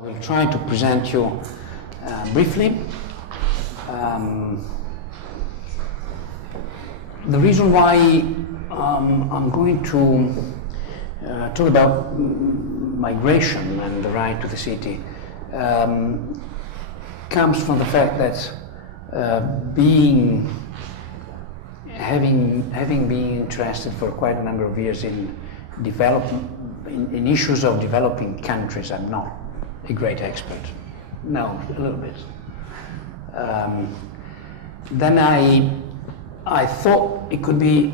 I will try to present you briefly. The reason why I'm going to talk about migration and the right to the city comes from the fact that having been interested for quite a number of years in issues of developing countries, I'm not a great expert. No, a little bit. Then I thought it would be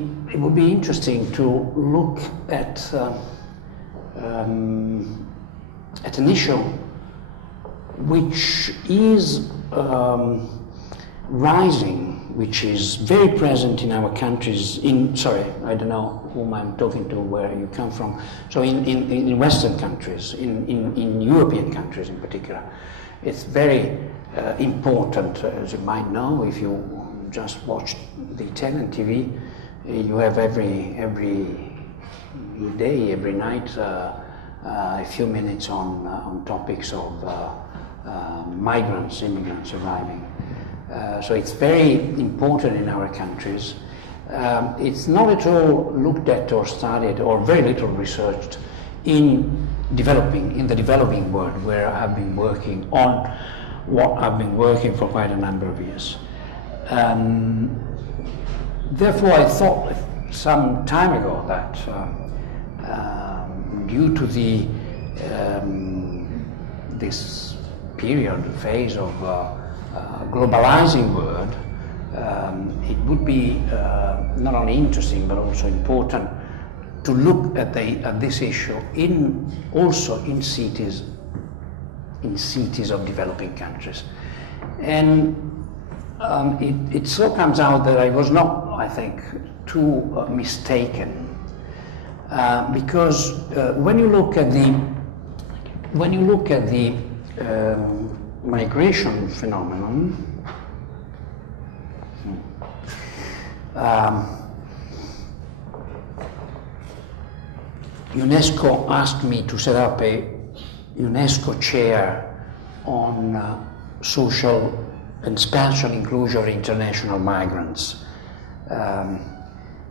interesting to look at an issue which is rising, which is very present in our countries. I don't know whom I'm talking to, where you come from. So in Western countries, in European countries in particular, it's very important, as you might know, if you just watch the Italian TV, you have every day, every night, a few minutes on topics of migrants, immigrants arriving. So it's very important in our countries. It's not at all looked at or studied, or very little researched in the developing world, where I've been working on what I've been working for quite a number of years. Therefore, I thought some time ago that due to this phase of globalizing world, it would be not only interesting but also important to look at this issue also in cities of developing countries. And it so comes out that I was not, I think, too mistaken, because when you look at the migration phenomenon, UNESCO asked me to set up a UNESCO Chair on social and spatial inclusion of international migrants. And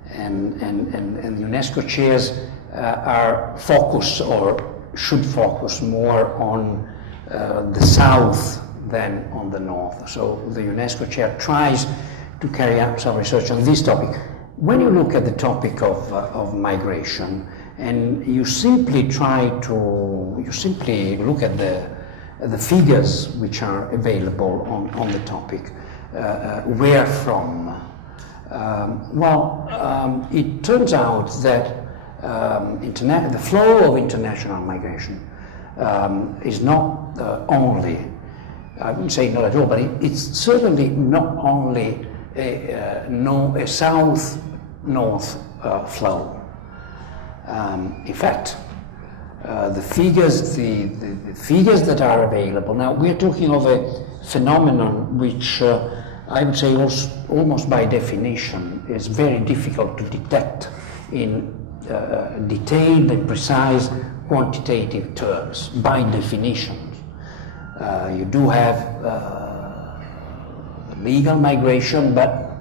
UNESCO chairs are focused, or should focus, more on the south than on the north. So the UNESCO Chair tries to carry out some research on this topic. When you look at the topic of migration, and you simply look at the figures which are available on the topic, where from? It turns out that the flow of international migration is not only, I wouldn't say not at all, but it's certainly not only a south-north flow. In fact, the figures that are available now, we are talking of a phenomenon which I would say almost by definition is very difficult to detect in detailed and precise quantitative terms. By definition, you do have legal migration, but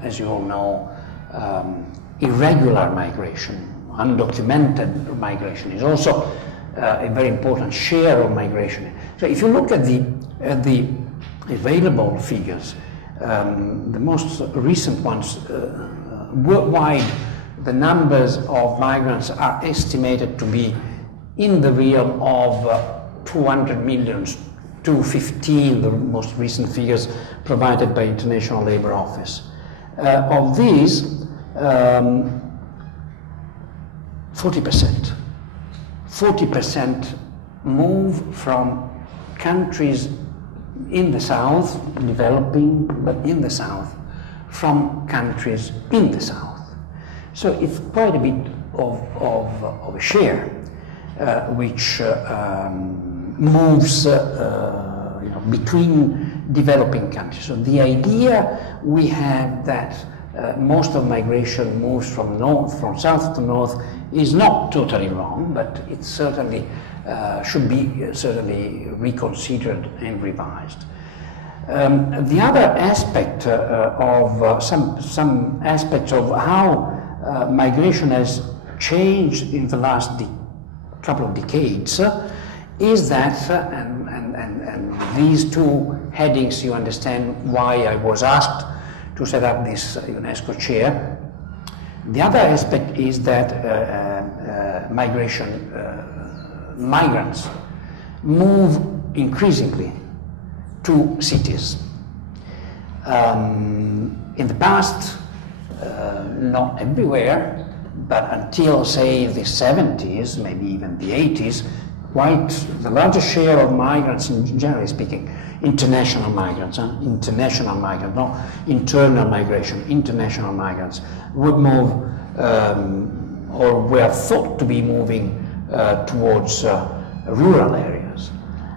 as you all know, irregular migration, undocumented migration is also a very important share of migration. So if you look at the available figures, the most recent ones, worldwide, the numbers of migrants are estimated to be in the realm of 200 million, 215, the most recent figures provided by International Labour Office. Of these, 40% move from countries in the south, developing, but in the south, from countries in the south. So it's quite a bit of a share which moves between developing countries. So the idea we have that most of migration moves from south to north is not totally wrong, but it's certainly should be certainly reconsidered and revised. The other aspect of some aspects of how migration has changed in the last couple of decades is that, and these two headings, you understand why I was asked to set up this UNESCO chair. The other aspect is that migrants move increasingly to cities. In the past, not everywhere, but until, say, the 70s, maybe even the 80s, quite the largest share of migrants, generally speaking, international migrants, not internal migration, international migrants, would move or were thought to be moving towards rural areas.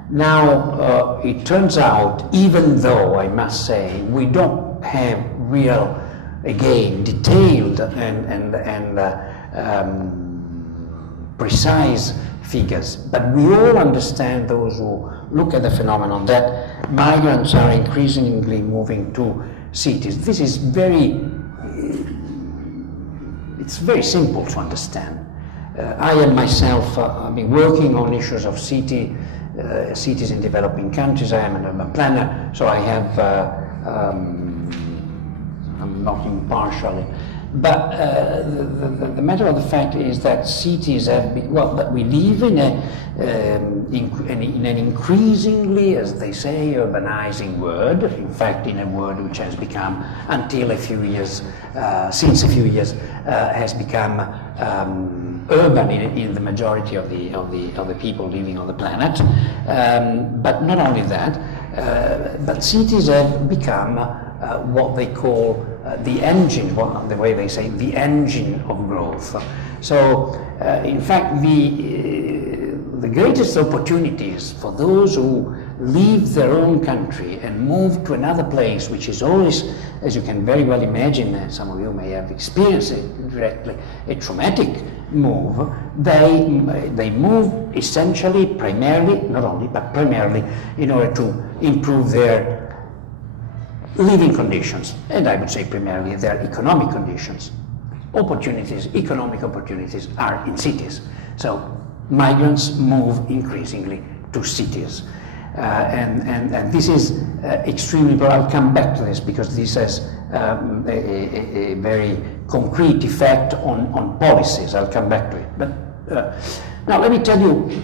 Now, it turns out, even though I must say we don't have real, again, detailed and precise figures, but we all understand, those who look at the phenomenon, that migrants are increasingly moving to cities. This is it's very simple to understand. I am myself, I've been working on issues of cities in developing countries. I am an urban planner, so I have, I'm not impartial. But the matter of the fact is that cities have been, well, that we live in an increasingly, as they say, urbanizing world. In fact, in a world which has become, until a few years, since a few years, has become urban in the majority of the people living on the planet. But not only that, but cities have become what they call the engine, the way they say, the engine of growth. So, in fact, the greatest opportunities for those who leave their own country and move to another place, which is always, as you can very well imagine, some of you may have experienced it directly, a traumatic move. They move essentially, primarily, not only, but primarily in order to improve their living conditions, and I would say primarily their economic conditions. Opportunities, economic opportunities are in cities. So migrants move increasingly to cities. And this is extremely important. I'll come back to this because this has a very concrete effect on policies. I'll come back to it. But now let me tell you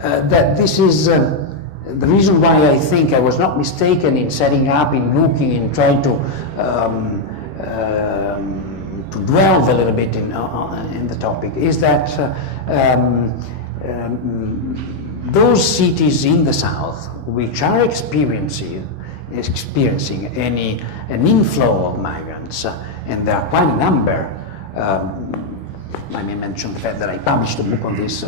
that this is the reason why I think I was not mistaken in setting up, in looking, in trying to delve a little bit in the topic, is that those cities in the south which are experiencing an inflow of migrants, and there are quite a number. I may mention the fact that I published a book on this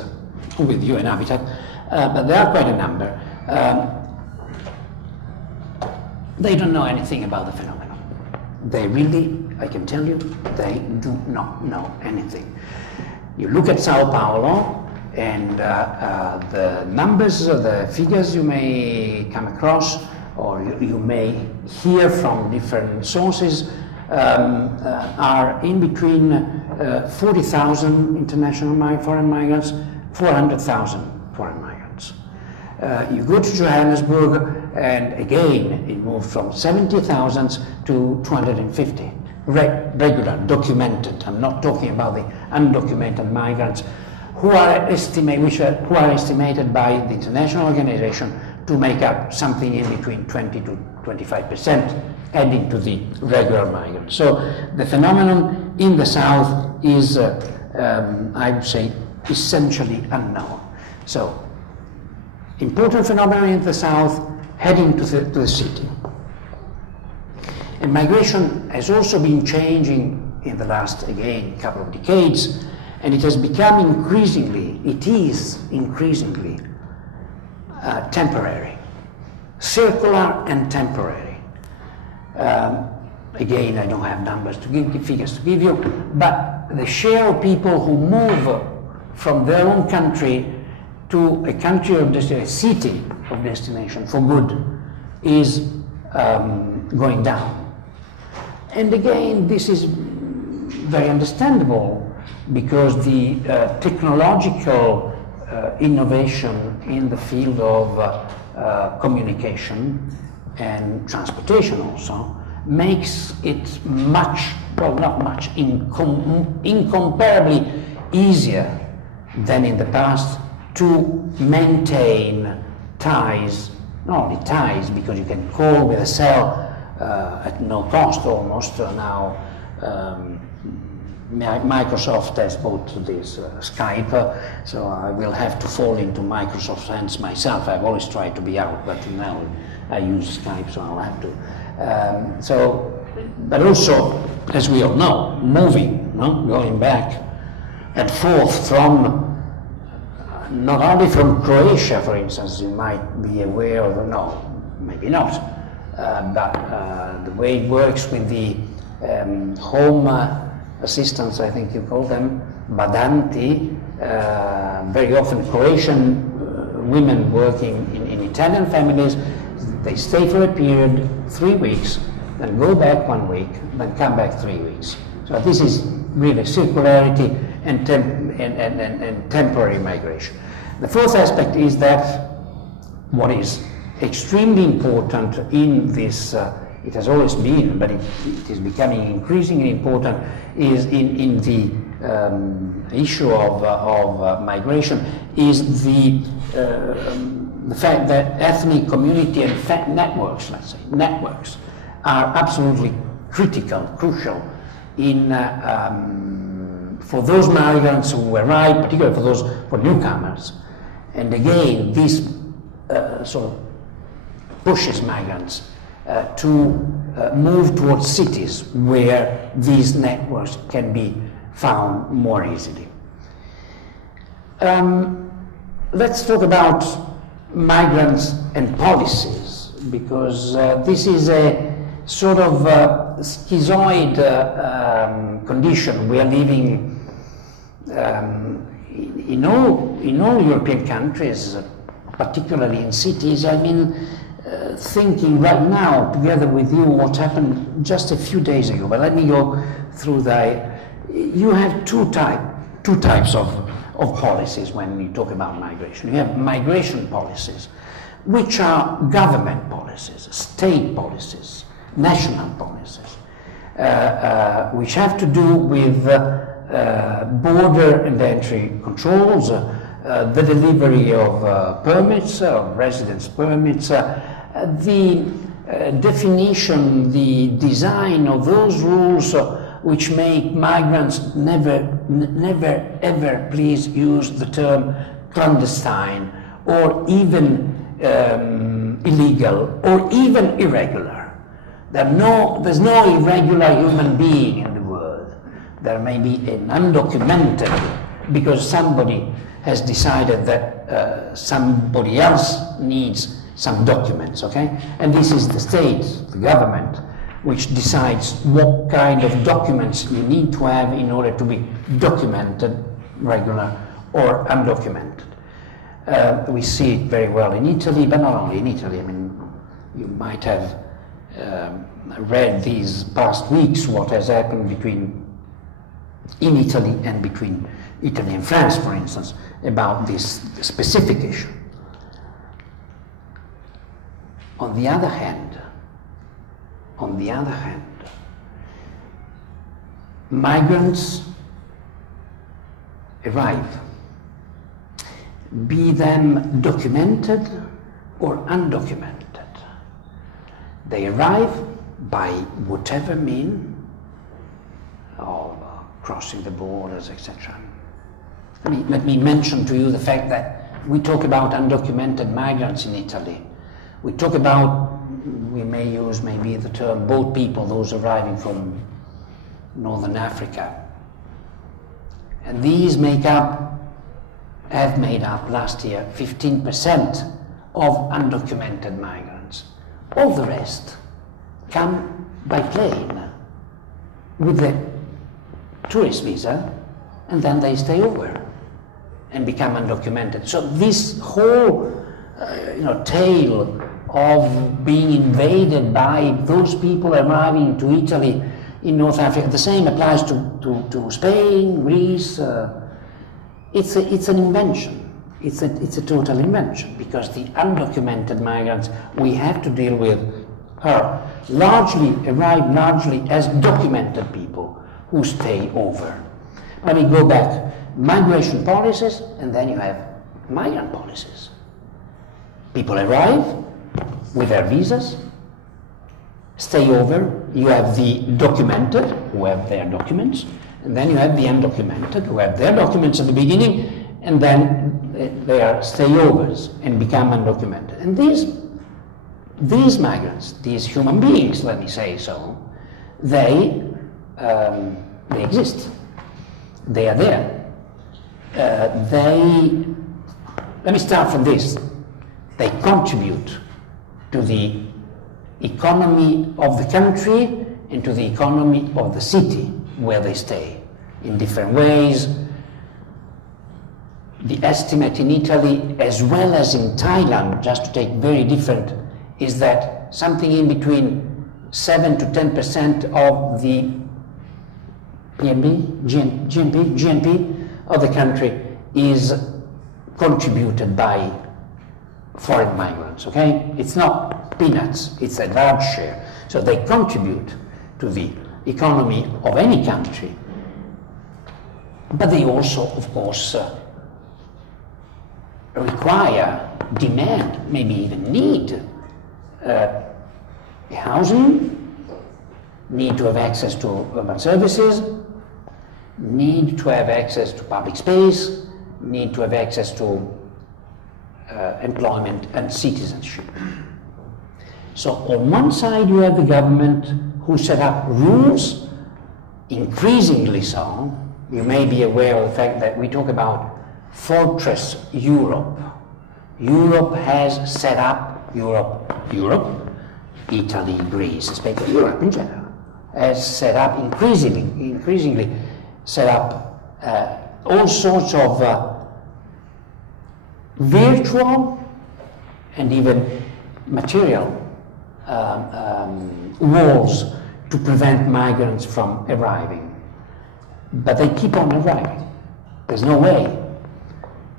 with you and Habitat, but there are quite a number. They don't know anything about the phenomenon. They really, I can tell you, they do not know anything. You look at Sao Paulo, and the numbers, the figures you may come across, or you may hear from different sources, are in between 40,000 international foreign migrants, 400,000 foreign migrants. You go to Johannesburg, and again, it moved from 70,000 to 250. Regular, documented. I'm not talking about the undocumented migrants who are estimated by the international organization to make up something in between 20 to 25%, adding to the regular migrants. So the phenomenon in the south is, I would say, essentially unknown. So, important phenomenon in the south, heading to the city. And migration has also been changing in the last, again, couple of decades, and it has become increasingly temporary, circular and temporary. Again, I don't have numbers to give, figures to give you, but the share of people who move from their own country to a country of destination, a city of destination for good, is going down. And again, this is very understandable because the technological innovation in the field of communication and transportation also makes it much, well, not much, incomparably easier than in the past to maintain ties, not only ties, because you can call with a cell at no cost almost now. Microsoft has bought this Skype, so I will have to fall into Microsoft's hands myself. I've always tried to be out, but now I use Skype, so I'll have to. But also, as we all know, moving, going back and forth from, not only from Croatia, for instance, you might be aware of, no, maybe not, but the way it works with the home assistants, I think you call them, badanti, very often Croatian women working in Italian families, they stay for a period, 3 weeks, then go back 1 week, then come back 3 weeks. So this is really circularity and temporary migration. The fourth aspect is that what is extremely important in this, it has always been, but it is becoming increasingly important, is in the issue of migration, is the fact that ethnic community and networks, let's say, networks, are absolutely critical, crucial in for those migrants who arrive, particularly for newcomers. And again, this sort of pushes migrants to move towards cities where these networks can be found more easily. Let's talk about migrants and policies, because this is a sort of schizoid condition we are living in all European countries, particularly in cities. I mean, thinking right now, together with you, what happened just a few days ago. But let me go through that. You have two types of policies when we talk about migration. You have migration policies, which are government policies, state policies, national policies, which have to do with border and entry controls, the delivery of permits, of residence permits, the definition, the design of those rules which make migrants never ever please use the term clandestine or even illegal or even irregular. There's no irregular human being in the world. There may be an undocumented, because somebody has decided that somebody else needs some documents, okay? And this is the state, the government, which decides what kind of documents you need to have in order to be documented, regular or undocumented. We see it very well in Italy, but not only in Italy. I mean, you might have read these past weeks what has happened in Italy and between Italy and France, for instance, about this specific issue. On the other hand, migrants arrive, be them documented or undocumented. They arrive by whatever means of crossing the borders, etc. Let me mention to you the fact that we talk about undocumented migrants in Italy. We talk about, we may use maybe the term boat people, those arriving from Northern Africa. And these have made up last year 15% of undocumented migrants. All the rest come by plane with the tourist visa, and then they stay over. and become undocumented. So this whole tale of being invaded by those people arriving to Italy in North Africa, the same applies to Spain, Greece. It's an invention. It's a total invention, because the undocumented migrants we have to deal with arrive largely as documented people who stay over. Let me go back. Migration policies, and then you have migrant policies. People arrive with their visas, stay over. You have the documented, who have their documents, and then you have the undocumented, who have their documents at the beginning, and then they are stayovers and become undocumented. And these migrants, these human beings, let me say so, they exist. They are there. Let me start from this. They contribute to the economy of the country and to the economy of the city where they stay in different ways. The estimate in Italy, as well as in Thailand, just to take very different, is that something in between 7 to 10% of the GNP of the country is contributed by foreign migrants, okay? It's not peanuts, it's a large share. So they contribute to the economy of any country. But they also, of course, require, demand, maybe even need housing, need to have access to urban services, need to have access to public space, need to have access to employment and citizenship. So on one side you have the government who set up rules, increasingly so. You may be aware of the fact that we talk about Fortress Europe. Europe has set up, Italy, Greece, especially Europe in general, has set up increasingly set up all sorts of virtual and even material walls to prevent migrants from arriving. But they keep on arriving. There's no way.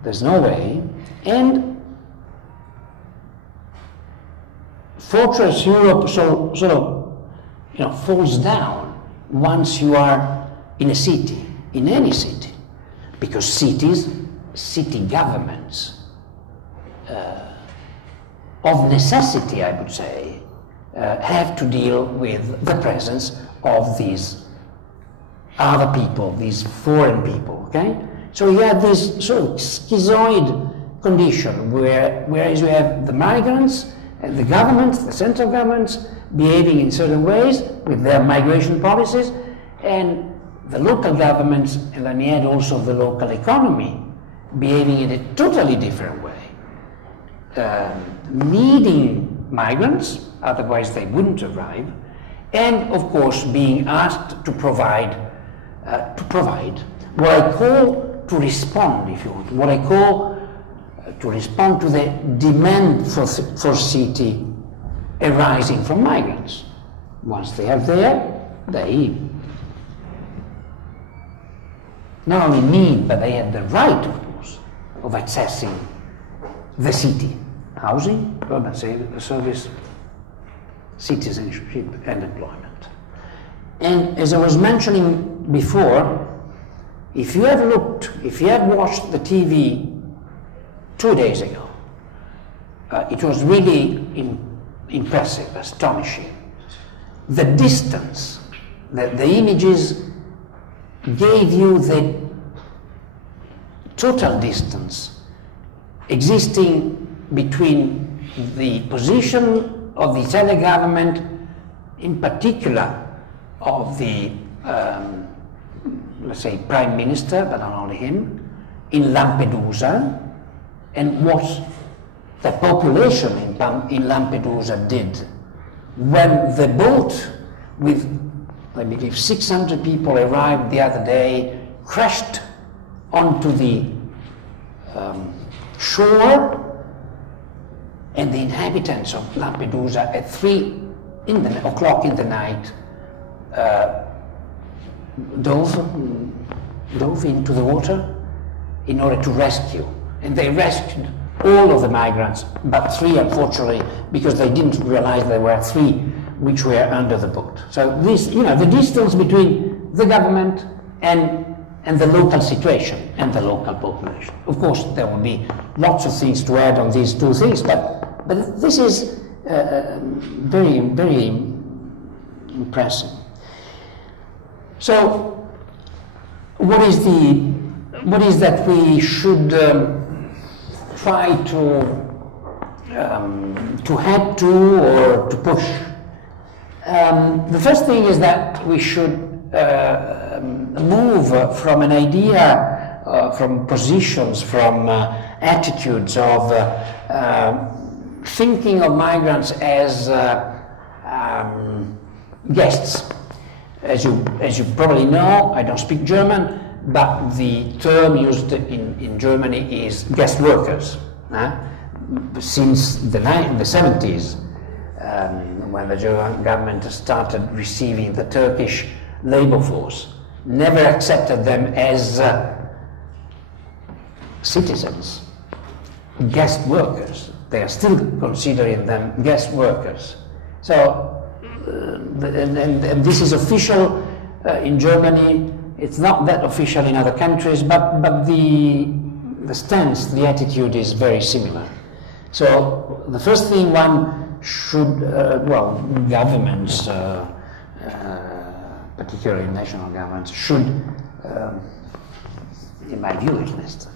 There's no way. And Fortress Europe sort of falls down once you are in a city, in any city, because city governments, of necessity, I would say, have to deal with the presence of these other people, these foreign people, okay? So you have this sort of schizoid condition whereas you have the migrants and the governments, the central governments, behaving in certain ways with their migration policies, and the local governments, and let me add also the local economy, behaving in a totally different way. Needing migrants, otherwise they wouldn't arrive, and of course being asked to provide what I call, to respond, if you want, what I call to respond to the demand for city arising from migrants. Once they are there, they not only need, but they have the right, of course, of accessing the city, housing, urban service, citizenship, and employment. And as I was mentioning before, if you have watched the TV 2 days ago, it was really impressive, astonishing. The distance, the images gave you the total distance existing between the position of the Italian government, in particular of the, let's say, Prime Minister, but not only him, in Lampedusa, and what the population in Lampedusa did when the boat with, I believe, 600 people arrived the other day, crashed onto the shore, and the inhabitants of Lampedusa at 3 o'clock in the night dove into the water in order to rescue. And they rescued all of the migrants, but 3, unfortunately, because they didn't realize there were 3 which were under the boat. So this, the distance between the government and the local situation and the local population. Of course, there will be lots of things to add on these 2 things, but this is very, very impressive. So, what is that we should try to head to or to push? The first thing is that we should move from an idea, from positions, from attitudes of thinking of migrants as guests. As you probably know, I don't speak German, but the term used in Germany is guest workers. Since the 70s, when the German government started receiving the Turkish labor force, never accepted them as citizens, guest workers. They are still considering them guest workers. So, and this is official in Germany. It's not that official in other countries, but the stance, the attitude is very similar. So the first thing one should, governments, particularly national governments, should, in my view at least,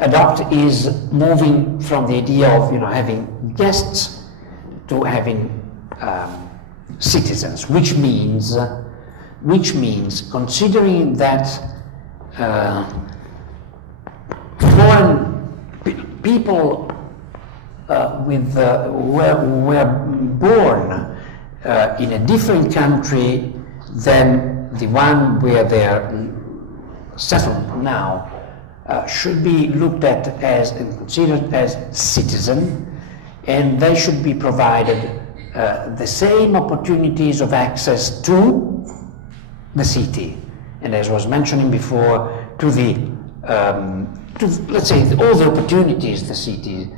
adopt is moving from the idea of having guests to having citizens, which means considering that foreign people were born in a different country than the one where they are settled now, should be looked at as and considered as citizen, and they should be provided the same opportunities of access to the city, and as was mentioning before, to let's say all the opportunities the city,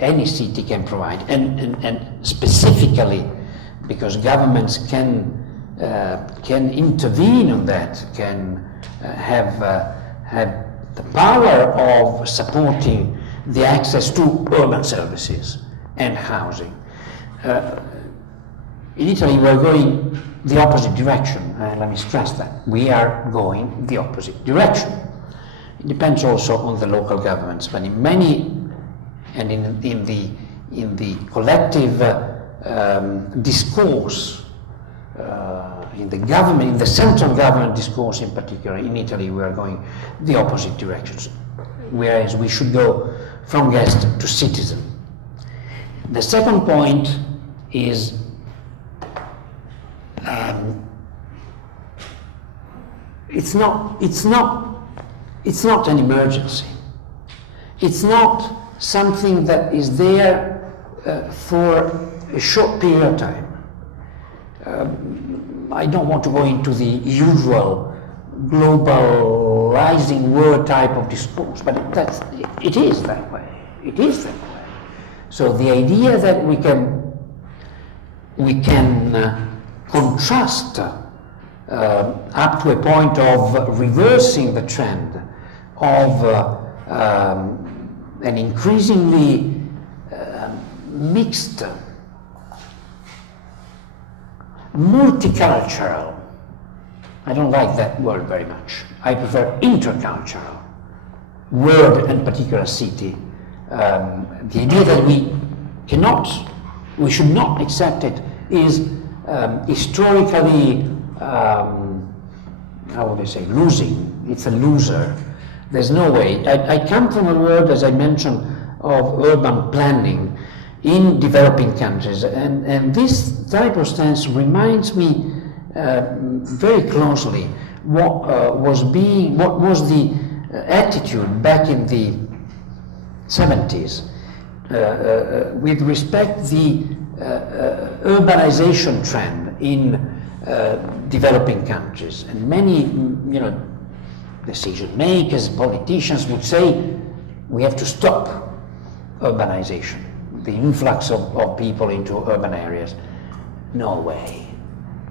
any city can provide, and specifically because governments can intervene on that, can have the power of supporting the access to urban services and housing. In Italy, we're going the opposite direction. Let me stress that. We are going the opposite direction. It depends also on the local governments, but in many, and in the collective discourse, in the government, in the central government discourse in particular, in Italy, we are going the opposite directions, whereas we should go from guest to citizen. The second point is it's not an emergency. It's not something that is there for a short period of time. I don't want to go into the usual globalizing world type of discourse, but it is that way. It is that way. So the idea that we can contrast up to a point of reversing the trend of an increasingly mixed, multicultural, I don't like that word very much, I prefer intercultural world and particular city. The idea that we should not accept it is historically, how would I say, losing. It's a loser. There's no way. I come from a world, as I mentioned, of urban planning in developing countries, and this type of stance reminds me very closely what was the attitude back in the 70s with respect to the urbanization trend in developing countries. And many, decision makers, politicians would say, we have to stop urbanization, the influx of people into urban areas. No way,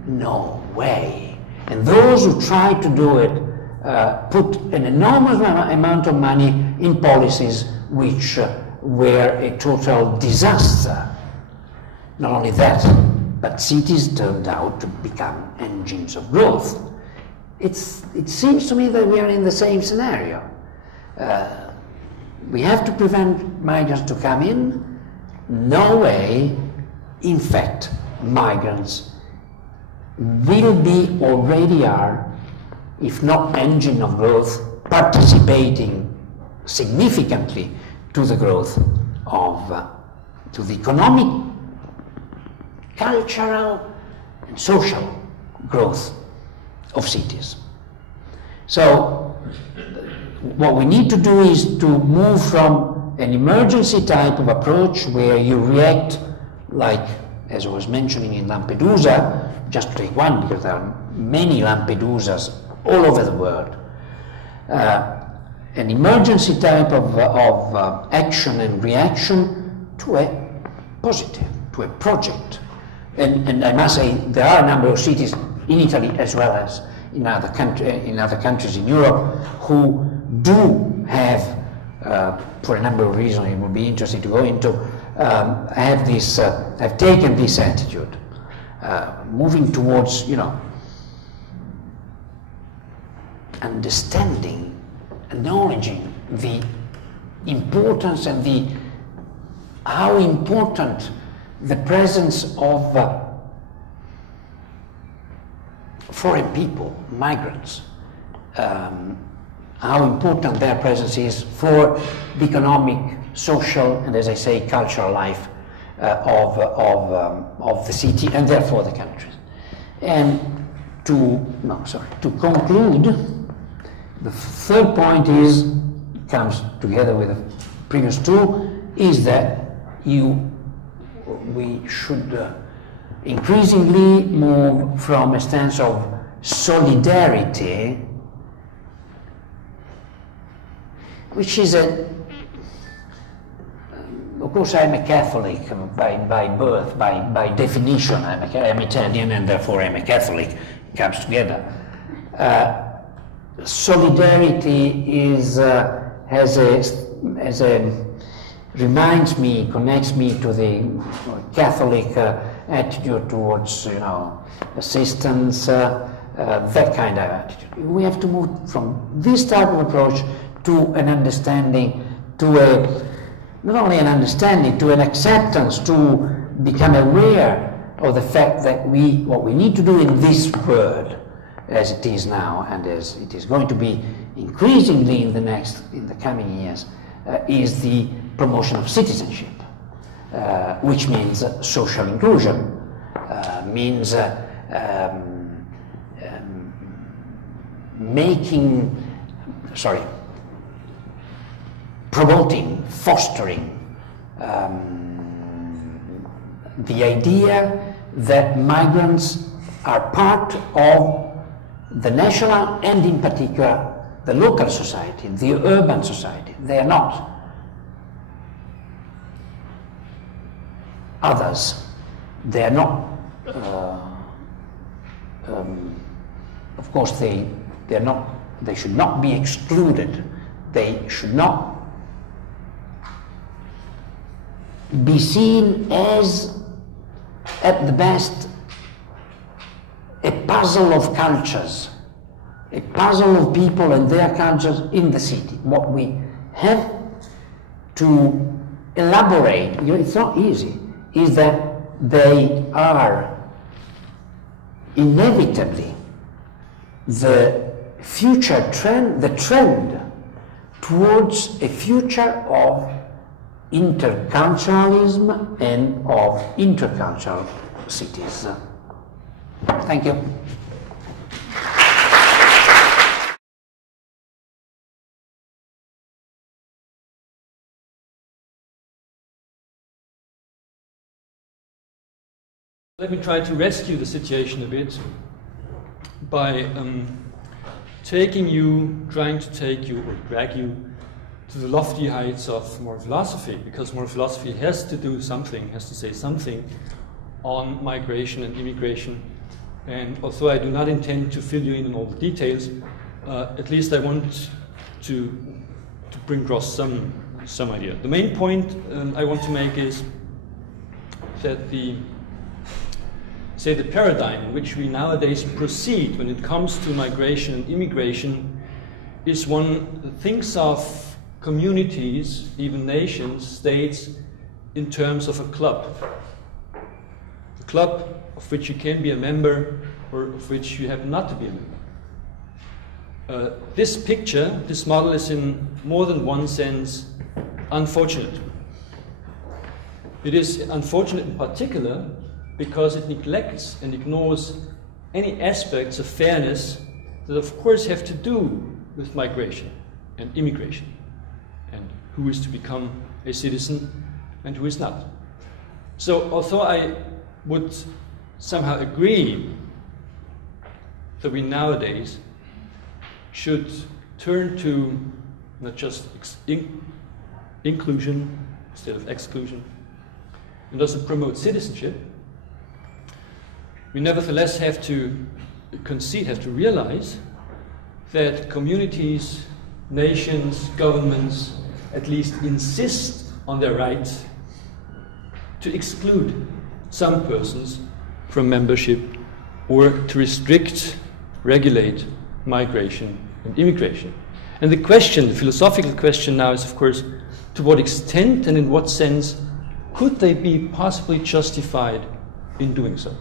no way. And those who try to do it put an enormous amount of money in policies which were a total disaster. Not only that, but cities turned out to become engines of growth. It seems to me that we are in the same scenario. We have to prevent migrants to come in. No way. In fact, migrants will be, already are, if not engine of growth, participating significantly to the growth of, to the economic, cultural, and social growth of cities. So what we need to do is to move from an emergency type of approach where you react like, as I was mentioning in Lampedusa, just to take one because there are many Lampedusas all over the world, an emergency type of action and reaction to a positive, to a project. And I must say there are a number of cities in Italy as well as in other countries in Europe who do have, for a number of reasons it would be interesting to go into, have taken this attitude, moving towards, understanding, acknowledging the importance and how important the presence of foreign people, migrants, how important their presence is for the economic, social, and as I say, cultural life of the city and therefore the country. And to conclude, the third point comes together with the previous two, is that we should increasingly move from a stance of solidarity, which is of course I'm a Catholic by birth, by definition. I'm Italian and therefore I'm a Catholic. It comes together. Solidarity reminds me, connects me to the Catholic attitude towards, assistance, that kind of attitude. We have to move from this type of approach to an understanding, not only an understanding, to an acceptance, to become aware of the fact that what we need to do in this world, as it is now, and as it is going to be increasingly in the coming years, is the promotion of citizenship, which means social inclusion, means promoting, fostering the idea that migrants are part of the national and in particular the local society, the urban society. They are not others. They are not, of course they should not be excluded. They should not be seen as, at the best, a puzzle of cultures, a puzzle of people and their cultures in the city. What we have to elaborate, it's not easy, is that they are inevitably the future trend, the trend towards a future of interculturalism and of intercultural cities. Thank you. Let me try to rescue the situation a bit by trying to take you or drag you to the lofty heights of moral philosophy, because moral philosophy has to do something, has to say something on migration and immigration. And although I do not intend to fill you in on all the details, at least I want to bring across some idea. The main point I want to make is that the paradigm in which we nowadays proceed when it comes to migration and immigration is one that thinks of communities, even nations, states, in terms of a club. A club of which you can be a member or of which you have not to be a member. This picture, this model is in more than one sense unfortunate. It is unfortunate in particular because it neglects and ignores any aspects of fairness that of course have to do with migration and immigration, and who is to become a citizen and who is not. So although I would somehow agree that we nowadays should turn to not just inclusion instead of exclusion, and also promote citizenship, we nevertheless have to concede, have to realize that communities, nations, governments at least insist on their right to exclude some persons from membership or to restrict, regulate migration and immigration. And the question, the philosophical question now is, of course, to what extent and in what sense could they be possibly justified in doing so?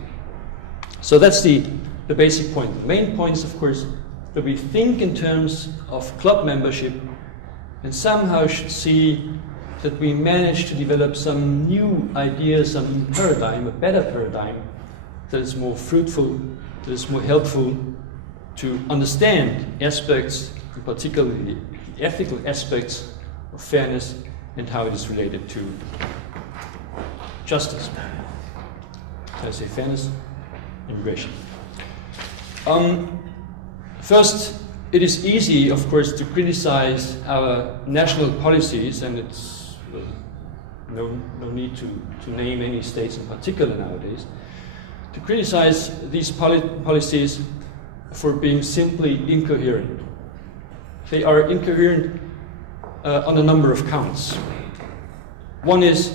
So that's the basic point. The main point is, of course, that we think in terms of club membership and somehow should see that we manage to develop some new idea, some new paradigm, a better paradigm that is more fruitful, that is more helpful to understand aspects, in particular the ethical aspects of fairness and how it is related to justice. Can I say fairness? Immigration. First, it is easy, of course, to criticize our national policies, and it's no need to name any states in particular nowadays, to criticize these policies for being simply incoherent. They are incoherent on a number of counts. One is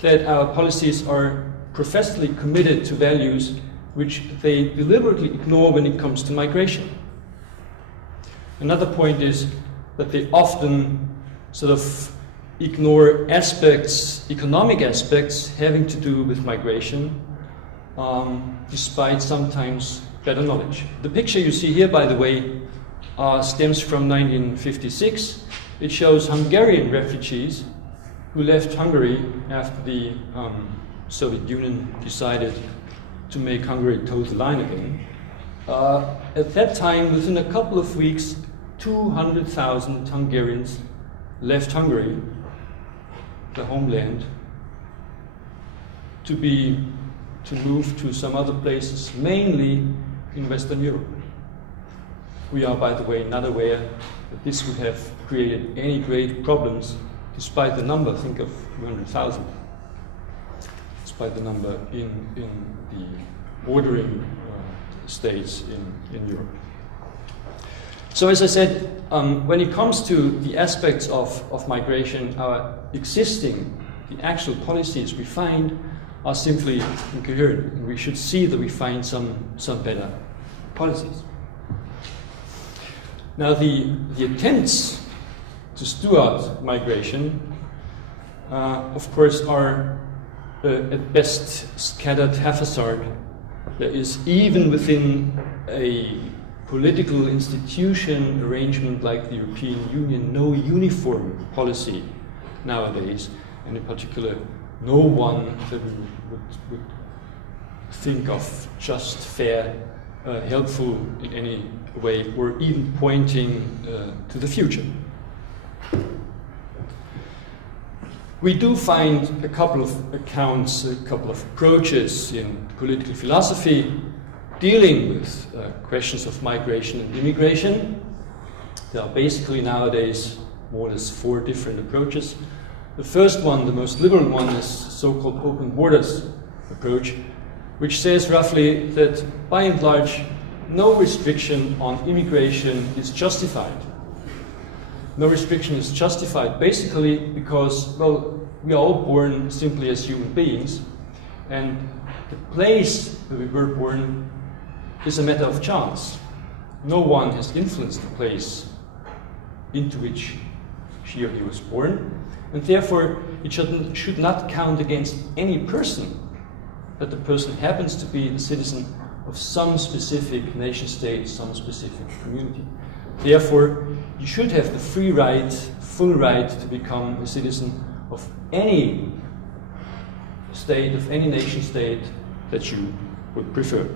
that our policies are professedly committed to values which they deliberately ignore when it comes to migration. Another point is that they often sort of ignore aspects, economic aspects having to do with migration, despite sometimes better knowledge. The picture you see here, by the way, stems from 1956. It shows Hungarian refugees who left Hungary after the Soviet Union decided to make Hungary toe the line again. At that time, within a couple of weeks, 200,000 Hungarians left Hungary, the homeland, to move to some other places, mainly in Western Europe. We are, by the way, not aware that this would have created any great problems, despite the number, think of 200,000, despite the number in the bordering states in Europe. So as I said, when it comes to the aspects of migration, our existing, the actual policies we find are simply incoherent. And we should see that we find some better policies. Now the attempts to steward migration, of course, are at best scattered haphazard. There is, even within a political institution arrangement like the European Union, no uniform policy nowadays, and in particular no one that we would think of just, fair, helpful in any way, or even pointing to the future. We do find a couple of accounts, a couple of approaches in political philosophy dealing with questions of migration and immigration. There are basically nowadays more or less 4 different approaches. The first one, the most liberal one, is so-called open borders approach, which says roughly that by and large no restriction on immigration is justified. No restriction is justified basically because, well, we are all born simply as human beings, and the place where we were born is a matter of chance. No one has influenced the place into which she or he was born, and therefore it should not count against any person that the person happens to be the citizen of some specific nation state, some specific community. Therefore, you should have the free right, full right to become a citizen of any state, of any nation state that you would prefer.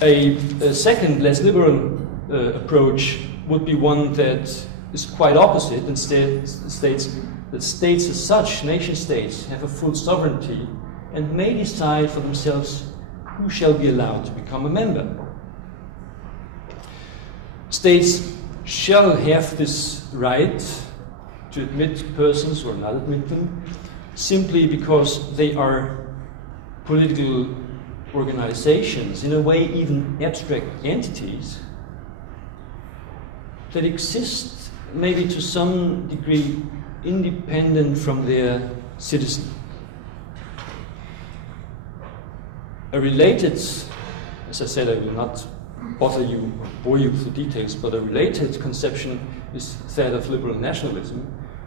A second, less liberal approach would be one that is quite opposite and states that states as such, nation states, have a full sovereignty and may decide for themselves who shall be allowed to become a member. States shall have this right to admit persons or not admit them simply because they are political organizations, in a way even abstract entities that exist maybe to some degree independent from their citizen. A related, as I said, I will not bother you or bore you with the details, but a related conception is that of liberal nationalism,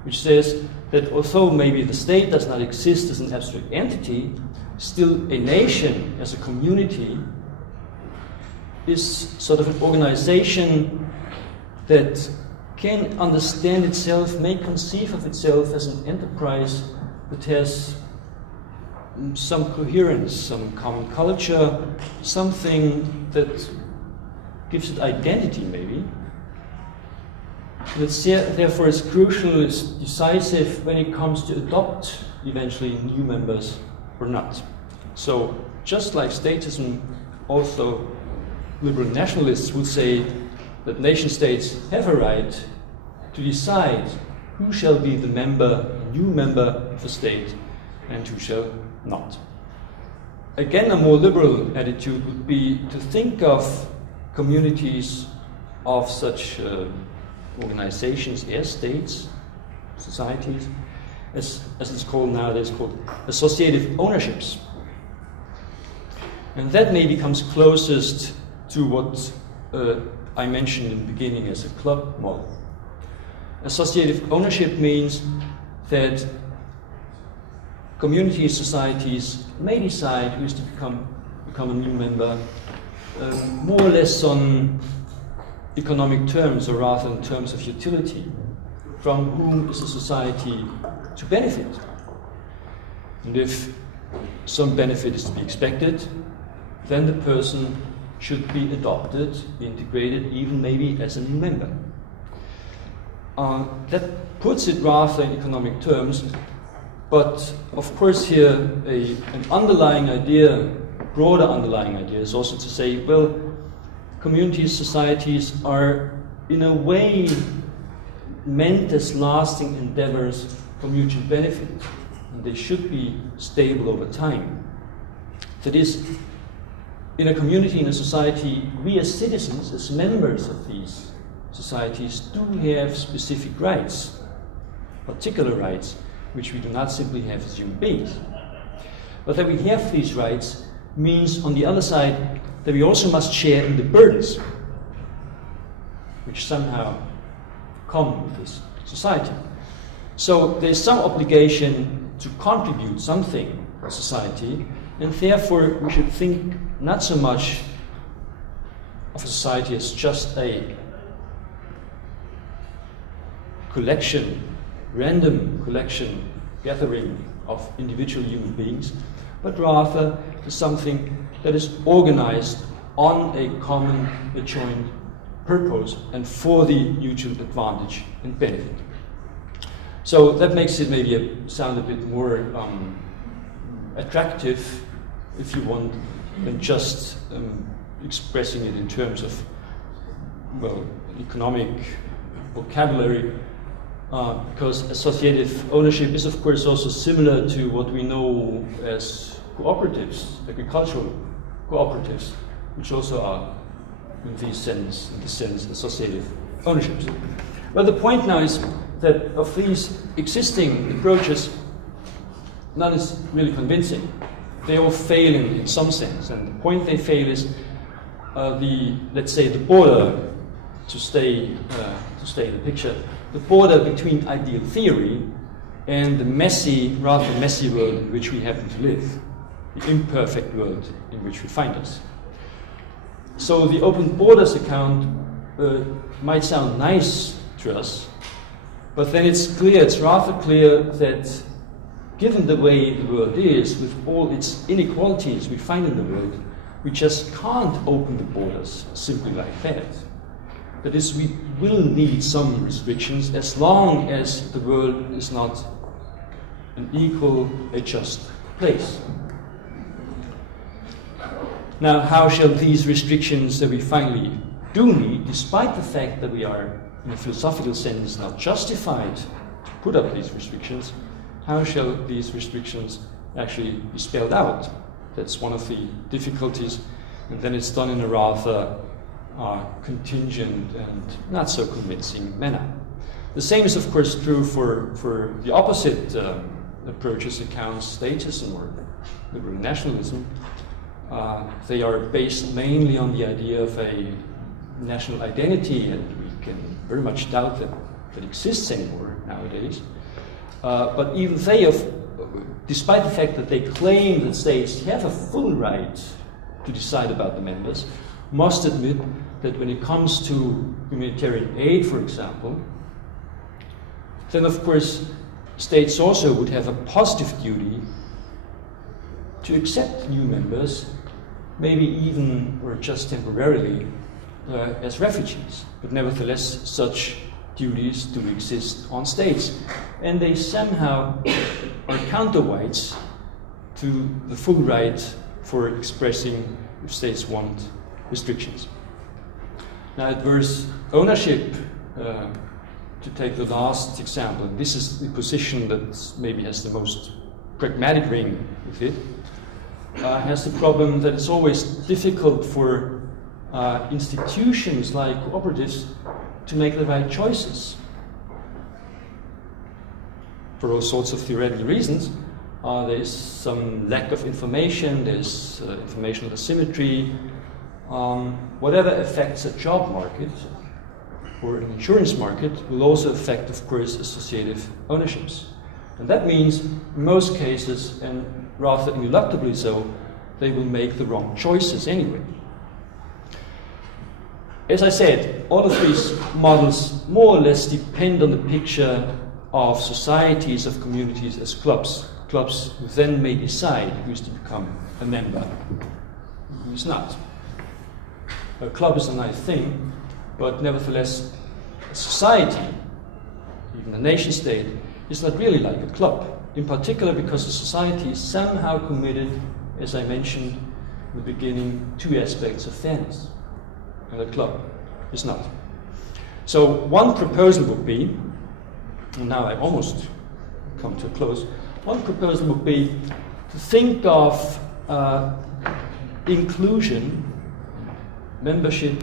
which says that although maybe the state does not exist as an abstract entity, still a nation as a community is sort of an organization that can understand itself, may conceive of itself as an enterprise that has some coherence, some common culture, something that gives it identity maybe. That therefore is crucial, is decisive when it comes to adopt eventually new members or not. So just like statism, also liberal nationalists would say that nation states have a right to decide who shall be the member, a new member of a state, and who shall not. Again, a more liberal attitude would be to think of communities of such organizations as states, societies, as it's called nowadays, called associative ownerships. And that maybe comes closest to what I mentioned in the beginning as a club model. Associative ownership means that communities, societies may decide who is to become a new member, more or less on economic terms, or rather in terms of utility. From whom is a society to benefit? And if some benefit is to be expected, then the person should be adopted, integrated, even maybe as a new member. That puts it rather in economic terms, but of course here an underlying idea, a broader underlying idea is also to say, well, communities, societies are in a way meant as lasting endeavors for mutual benefit. And they should be stable over time. That is, in a community, in a society, we as citizens, as members of these societies, do have specific rights, particular rights, which we do not simply have as human beings. But that we have these rights means, on the other side, that we also must share in the burdens which somehow come with this society. So there's some obligation to contribute something to society, and therefore we should think not so much of a society as just a collection, random collection, gathering of individual human beings, but rather as something that is organized on a common, a joint purpose and for the mutual advantage and benefit. So that makes it maybe sound a bit more attractive, if you want, than just expressing it in terms of, well, economic vocabulary, because associative ownership is of course also similar to what we know as cooperatives, agricultural cooperatives, which also are in this sense associative ownerships. But the point now is that of these existing approaches, none is really convincing. They all fail in some sense, and the point they fail is let's say the border, to stay in the picture, the border between ideal theory and the rather messy world in which we happen to live, the imperfect world in which we find us. So the open borders account might sound nice to us, but then it's rather clear that given the way the world is, with all its inequalities we find in the world, we just can't open the borders simply like that. That is, we will need some restrictions as long as the world is not an equal, a just place. Now, how shall these restrictions that we finally do need, despite the fact that we are, in a philosophical sense, not justified to put up these restrictions, how shall these restrictions actually be spelled out? That's one of the difficulties, and then it's done in a rather contingent and not so convincing manner. The same is, of course, true for the opposite approaches, accounts, statism or liberal nationalism. They are based mainly on the idea of a national identity, and we can very much doubt that exists anymore nowadays. But even they, despite the fact that they claim that states have a full right to decide about the members, must admit that when it comes to humanitarian aid, for example, then of course states also would have a positive duty to accept new members, maybe even or just temporarily, as refugees. But nevertheless, such duties do exist on states, and they somehow are counterweights to the full right for expressing if states want restrictions. Now, adverse ownership, to take the last example, this is the position that maybe has the most pragmatic ring with it, has the problem that it's always difficult for institutions like cooperatives to make the right choices. For all sorts of theoretical reasons, there is some lack of information, there's informational asymmetry, whatever affects a job market or an insurance market will also affect, of course, associative ownerships. And that means, in most cases, and rather ineluctably so, they will make the wrong choices anyway. As I said, all of these models more or less depend on the picture of societies, of communities as clubs. Clubs who then may decide who is to become a member, who is not. A club is a nice thing, but nevertheless, a society, even a nation state, is not really like a club. In particular because a society is somehow committed, as I mentioned in the beginning, two aspects of fairness. And a club is not. So one proposal would be, and now I almost come to a close, one proposal would be to think of inclusion, membership,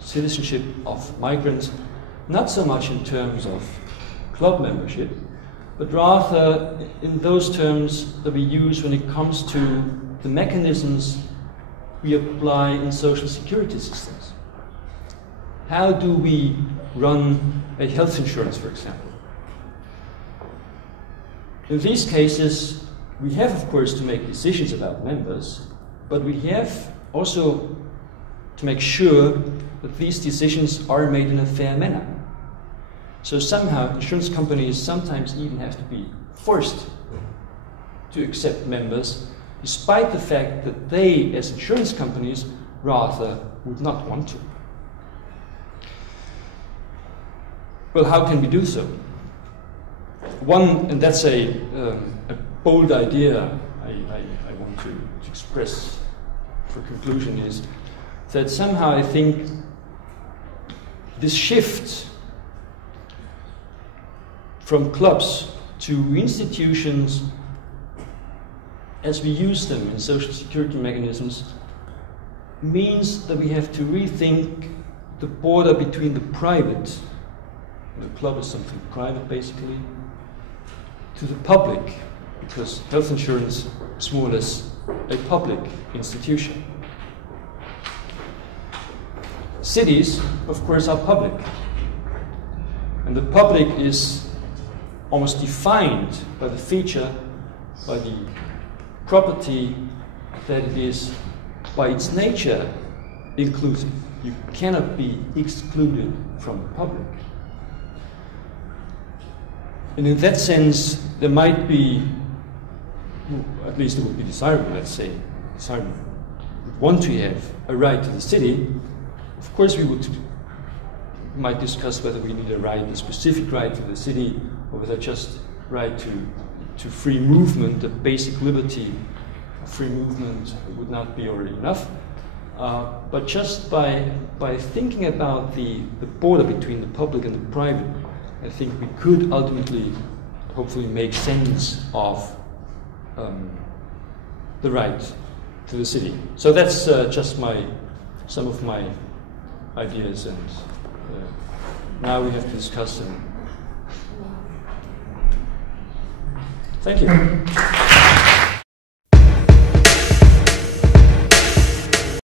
citizenship of migrants, not so much in terms of club membership, but rather in those terms that we use when it comes to the mechanisms we apply in social security systems. How do we run a health insurance, for example? In these cases, we have, of course, to make decisions about members, but we have also to make sure that these decisions are made in a fair manner. So somehow, insurance companies sometimes even have to be forced to accept members, despite the fact that they, as insurance companies, rather would not want to. Well, how can we do so? and that's a bold idea I want to express for conclusion, is that somehow I think this shift from clubs to institutions as we use them in social security mechanisms means that we have to rethink the border between the private, and the club is something private basically, to the public, because health insurance is more or less a public institution. Cities, of course, are public, and the public is almost defined by the feature, by the property that it is by its nature inclusive. You cannot be excluded from the public. And in that sense, there might be, at least it would be desirable, let's say, desirable, would want to have a right to the city. Of course, we might discuss whether we need a specific right to the city, or whether just right to free movement, a basic liberty of free movement would not be already enough. But just by thinking about the border between the public and the private, I think we could ultimately, hopefully, make sense of the right to the city. So that's just some of my ideas, and now we have to discuss them. Thank you.